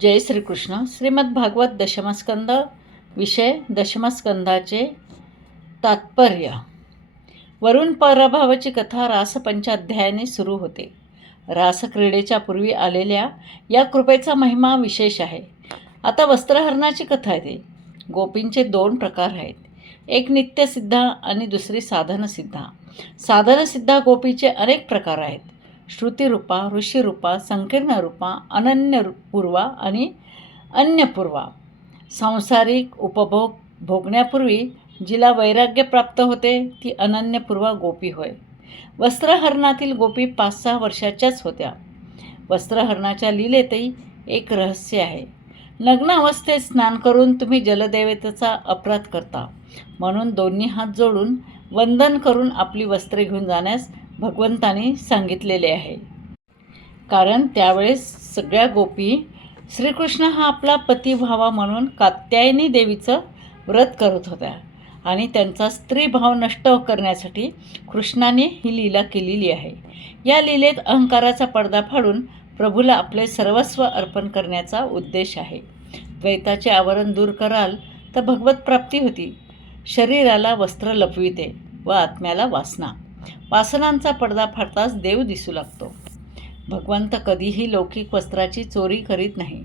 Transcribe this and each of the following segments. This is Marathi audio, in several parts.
जय श्रीकृष्ण. श्रीमद भागवत दशमस्कंद विषय दशमस्कंदाचे तात्पर्य. वरुण पराभवाची कथा रासपंचाध्यायाने सुरू होते. रासक्रीडेच्या पूर्वी आलेल्या या कृपेचा महिमा विशेष आहे. आता वस्त्रहरणाची कथा येते गोपींचे दोन प्रकार आहेत. एक नित्यसिद्धा आणि दुसरी साधनसिद्धा. साधनसिद्धा गोपीचे अनेक प्रकार आहेत. श्रुतिरूपा ऋषिरूपा संकीर्णरूपा अनन्यपूर्वा पूर्वा आणि अन्यपूर्वा. सांसारिक उपभोग भोगण्यापूर्वी जिला वैराग्य प्राप्त होते ती अनन्यपूर्वा गोपी होय. वस्त्रहरणातील गोपी पाच सहा वर्षाच्याच होत्या. वस्त्रहरणाच्या लीलेतही एक रहस्य आहे. लग्न अवस्थेत स्नान करून तुम्ही जलदेवतेचा अपराध करता. म्हणून दोन्ही हात जोडून वंदन करून आपली वस्त्रे घेऊन जाण्यास भगवंतानी सांगितलेले आहे. कारण त्यावेळेस सगळ्या गोपी श्रीकृष्ण हा आपला पती व्हावा म्हणून कात्यायनी देवीचं व्रत करत होत्या. आणि त्यांचा स्त्रीभाव नष्ट करण्यासाठी कृष्णाने ही लीला केलेली आहे. या लीलेत अहंकाराचा पडदा फाडून प्रभूला आपले सर्वस्व अर्पण करण्याचा उद्देश आहे. द्वैताचे आवरण दूर कराल तर भगवत प्राप्ती होती. शरीराला वस्त्र लपविते व आत्म्याला वासना. वासनांचा पडदा फाडताच देव दिसू लागतो. भगवंत कधीही लौकिक वस्त्राची चोरी करीत नाही.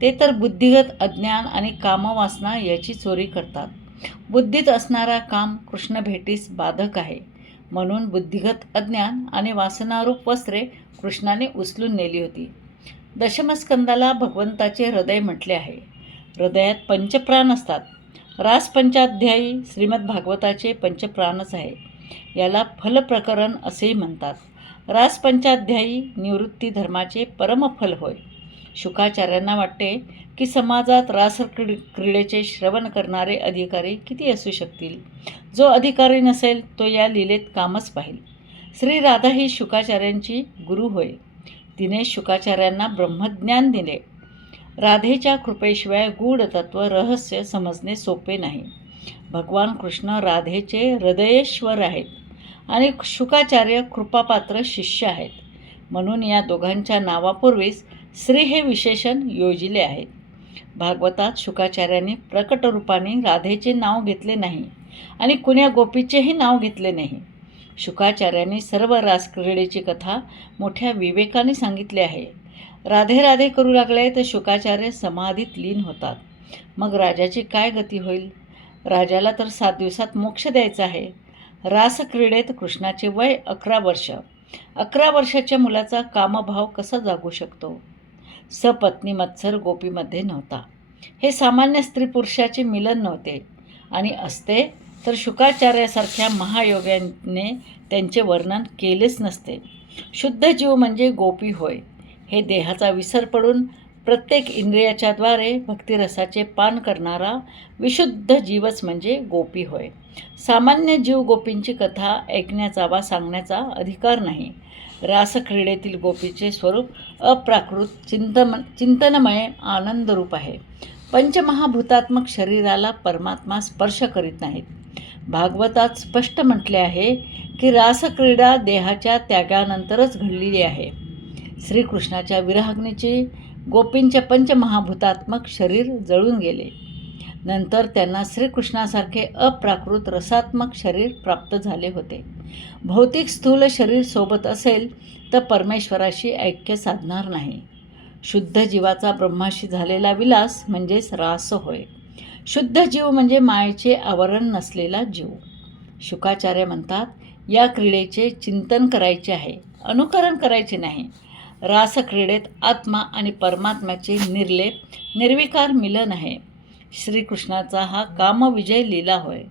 ते तर बुद्धिगत अज्ञान आणि कामवासना याची चोरी करतात. बुद्धीत असणारा काम कृष्ण भेटीस बाधक आहे. म्हणून बुद्धिगत अज्ञान आणि वासनारूप वस्त्रे कृष्णाने उचलून नेली होती. दशमस्कंदाला भगवंताचे हृदय म्हटले आहे. हृदयात पंचप्राण असतात. रासपंचाध्यायी श्रीमद भागवताचे पंचप्राणच आहे. याला फलप्रकरण असेही म्हणतात. रासपंचाध्यायी निवृत्ती धर्माचे परमफल होय. शुकाचार्यांना वाटते की समाजात रास क्री क्रीडेचे श्रवण करणारे अधिकारी किती असू शकतील? जो अधिकारी नसेल तो या लीलेत कामच पाहिल. श्री राधा ही शुकाचार्यांची गुरु होय. तिने शुकाचार्यांना ब्रह्मज्ञान दिले. राधेच्या कृपेशिवाय गूढ तत्व रहस्य समजणे सोपे नाही. भगवान कृष्ण राधेचे हृदयेश्वर आहेत आणि शुकाचार्य कृपापात्र शिष्य आहेत. म्हणून या दोघांच्या नावापूर्वीच श्री हे विशेषण योजिले आहेत भागवतात शुकाचार्यांनी प्रकट रूपाने राधेचे नाव घेतले नाही आणि कुण्या गोपीचेही नाव घेतले नाही. शुकाचार्यांनी सर्व रासक्रीडेची कथा मोठ्या विवेकाने सांगितली आहे. राधे राधे करू लागले तर शुकाचार्य समाधीत लीन होतात. मग राजाची काय गती होईल? राजाला तर सात दिवसात मोक्ष द्यायचा आहे. रासक्रीडेत कृष्णाचे वय अकरा वर्ष. अकरा वर्षाच्या मुलाचा कामभाव कसा जागू शकतो? सपत्नी मत्सर गोपीमध्ये नव्हता. हे सामान्य स्त्री पुरुषाचे मिलन नव्हते. आणि असते तर शुकाचार्यासारख्या महायोग्याने त्यांचे वर्णन केलेच नसते. शुद्ध जीव म्हणजे गोपी होय. हे देहाचा विसर पडून प्रत्येक इंद्रियाच्याद्वारे भक्तिरसाचे पान करणारा विशुद्ध जीवच म्हणजे गोपी होय. सामान्य जीव गोपींची कथा ऐकण्याचा वा सांगण्याचा अधिकार नाही. रासक्रीडेतील गोपीचे स्वरूप अप्राकृत चिंतम चिंतनमय आनंदरूप आहे. पंचमहाभूतात्मक शरीराला परमात्मा स्पर्श करीत नाहीत. भागवतात स्पष्ट म्हटले आहे की रासक्रीडा देहाच्या त्यागानंतरच घडलेली आहे. श्रीकृष्णाच्या विरहाग्नीची गोपींचे पंचमहाभूतात्मक शरीर जळून गेले. नंतर त्यांना श्रीकृष्णासारखे अप्राकृत रसात्मक शरीर प्राप्त झाले होते. भौतिक स्थूल शरीर सोबत असेल तर परमेश्वराशी ऐक्य साधणार नाही. शुद्ध जीवाचा ब्रह्माशी झालेला विलास म्हणजेच रास होय. शुद्ध जीव म्हणजे मायेचे आवरण नसलेला जीव. शुकाचार्य म्हणतात या क्रीडेचे चिंतन करायचे आहे अनुकरण करायचे नाही. रासक्रीडेत आत्मा आणि परमात्म्याचे निर्लेप निर्विकार मिलन आहे. श्रीकृष्णाचा हा कामविजय लीला होय.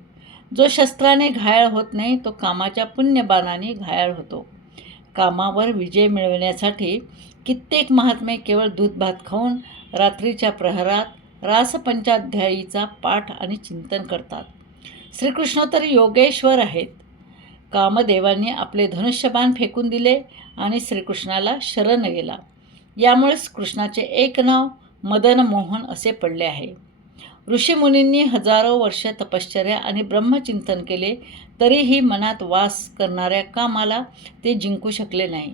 जो शस्त्राने घायाळ होत नाही तो कामाच्या पुण्यबाणाने घायाळ होतो. कामावर विजय मिळविण्यासाठी कित्येक महात्मे केवळ दूध भात खाऊन रात्रीच्या प्रहरात रासपंचाध्यायीचा पाठ आणि चिंतन करतात. श्रीकृष्ण तर योगेश्वर आहेत. कामदेवांनी आपले धनुष्यबाण फेकून दिले आणि श्रीकृष्णाला शरण गेला. यामुळेच कृष्णाचे एक नाव मदन मोहन असे पडले आहे. ऋषीमुनींनी हजारो वर्ष तपश्चर्या आणि ब्रह्मचिंतन केले तरीही मनात वास करणाऱ्या कामाला ते जिंकू शकले नाही.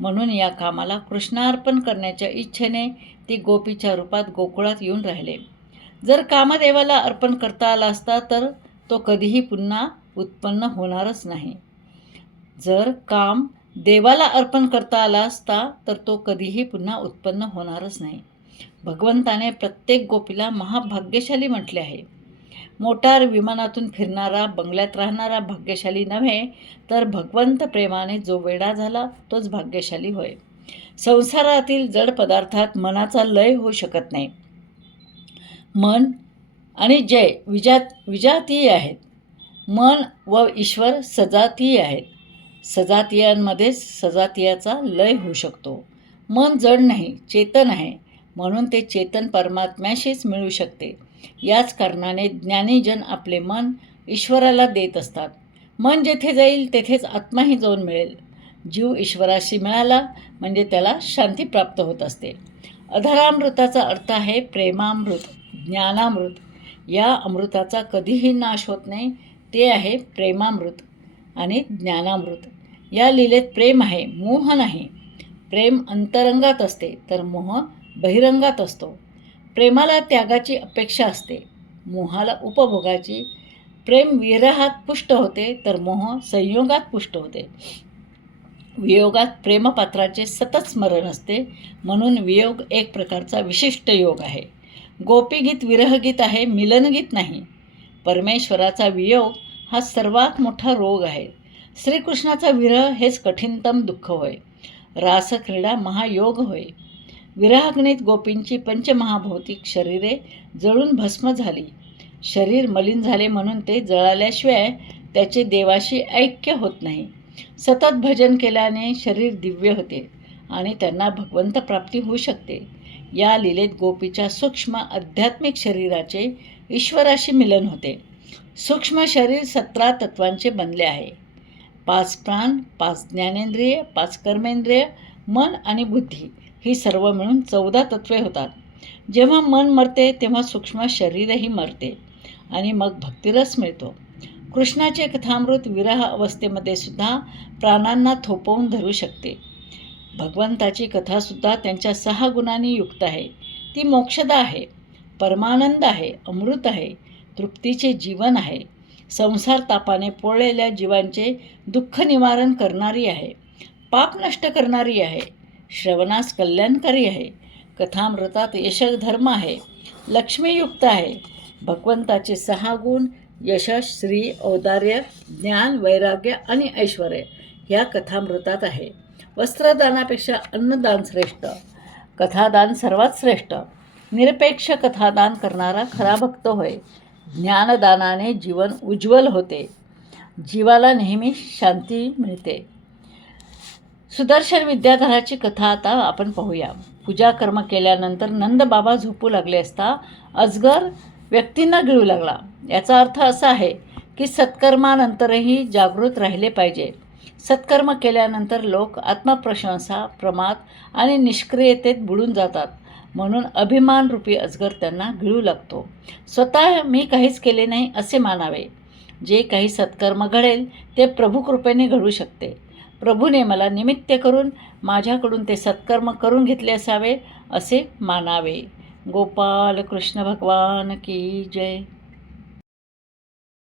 म्हणून या कामाला कृष्णार्पण करण्याच्या इच्छेने ती गोपीच्या रूपात गोकुळात येऊन राहिले. जर कामदेवाला अर्पण करता आला असता तर तो कधीही पुन्हा उत्पन्न होणारच नाही. जर काम देवाला अर्पण करता आला असता तर तो कधीही पुन्हा उत्पन्न होणारच नाही. भगवंताने प्रत्येक गोपीला महाभाग्यशाली म्हटले आहे. मोटार विमानातून फिरणारा बंगल्यात राहणारा भाग्यशाली नव्हे तर भगवंत प्रेमाने जो वेडा झाला तोच भाग्यशाली होय. संसारातील जड पदार्थात मनाचा लय होऊ शकत नाही. मन आणि जय विजात विजातीय आहेत. मन व ईश्वर सजातीय आहेत. सजातीयांमध्येच सजातीयाचा लय होऊ शकतो. मन जड नाही चेतन आहे. म्हणून ते चेतन परमात्म्याशीच मिळू शकते. याच कारणाने ज्ञानीजन आपले मन ईश्वराला देत असतात. मन जेथे जाईल तेथेच आत्माही जाऊन मिळेल. जीव ईश्वराशी मिळाला म्हणजे त्याला शांती प्राप्त होत असते. अधरामृताचा अर्थ आहे प्रेमामृत ज्ञानामृत. या अमृताचा कधीही नाश होत नाही ते आहे प्रेमामृत आणि ज्ञानामृत. या लीलेत प्रेम आहे मोह नाही. प्रेम अंतरंगात असते तर मोह बहिरंगात असतो. प्रेमाला त्यागाची अपेक्षा असते मोहाला उपभोगाची. प्रेम विरहात पुष्ट होते तर मोह संयोगात पुष्ट होते. वियोगात प्रेमपात्राचे सतत स्मरण असते म्हणून वियोग एक प्रकारचा विशिष्ट योग आहे. गोपीगीत विरहगीत आहे मिलनगीत नाही. परमेश्वराचा वियोग हा सर्वात मोठा रोग आहे. श्रीकृष्णाचा विरह हेच कठीणतम दुःख होय. रासक्रीडा महायोग होय. विरहाग्नीत गोपींची पंचमहाभौतिक शरीरे जळून भस्म झाली. शरीर मलिन झाले म्हणून ते जळाल्याशिवाय त्याचे देवाशी ऐक्य होत नाही. सतत भजन केल्याने शरीर दिव्य होते आणि त्यांना भगवंत प्राप्ती होऊ शकते. या लीलेत गोपीच्या सूक्ष्म आध्यात्मिक शरीराचे ईश्वराशी मिलन होते. सूक्ष्म शरीर सतरा तत्वांचे बनले आहे. पाच प्राण पाच ज्ञानेंद्रिय पाच कर्मेंद्रिय मन आणि बुद्धी ही सर्व मिळून चौदा तत्वे होतात. जेव्हा मन मरते तेव्हा सूक्ष्म शरीरही मरते आणि मग भक्तिरस मिळतो. कृष्णाचे कथामृत विरह अवस्थेमध्ये सुद्धा प्राणांना थोपवून धरू शकते. भगवंताची कथासुद्धा त्यांच्या सहा गुणांनी युक्त आहे. ती मोक्षदा आहे परमानंद आहे अमृत आहे तृप्तीचे जीवन आहे. संसार तापाने पोळलेल्या जीवांचे दुःख निवारण करणारी आहे. पाप नष्ट करणारी आहे. श्रवणास कल्याणकारी आहे. कथामृतात यशक धर्म आहे. लक्ष्मीयुक्त आहे. भगवंताचे सहा गुण यशस श्री औदार्य ज्ञान वैराग्य आणि ऐश्वर ह्या कथामृतात आहे. वस्त्रदानापेक्षा अन्नदान श्रेष्ठ. कथादान सर्वात श्रेष्ठ. निरपेक्ष कथादान करणारा खरा भक्त होय. ज्ञानदानाने जीवन उज्ज्वल होते. जीवाला नेहमी शांती मिळते. सुदर्शन विद्याधराची कथा आता आपण पाहूया. पूजा कर्म केल्यानंतर नंद बाबा झोपू लागले असता अजगर व्यक्तींना गिळू लागला. याचा अर्थ असा आहे की सत्कर्मानंतरही जागृत राहिले पाहिजे. सत्कर्म केल्यानंतर लोक आत्मप्रशंसा प्रमाद आणि निष्क्रियतेत बुडून जातात. म्हणून अभिमान रूपी अजगर त्यांना गिळू लागतो. स्वतः मी काहीच केले नाही असे मानावे. जे काही सत्कर्म घडेल ते प्रभूकृपेने घडू शकते. प्रभूने मला निमित्त करून माझ्याकडून ते सत्कर्म करून घेतले असावे असे मानावे. गोपाल कृष्ण भगवान की जय.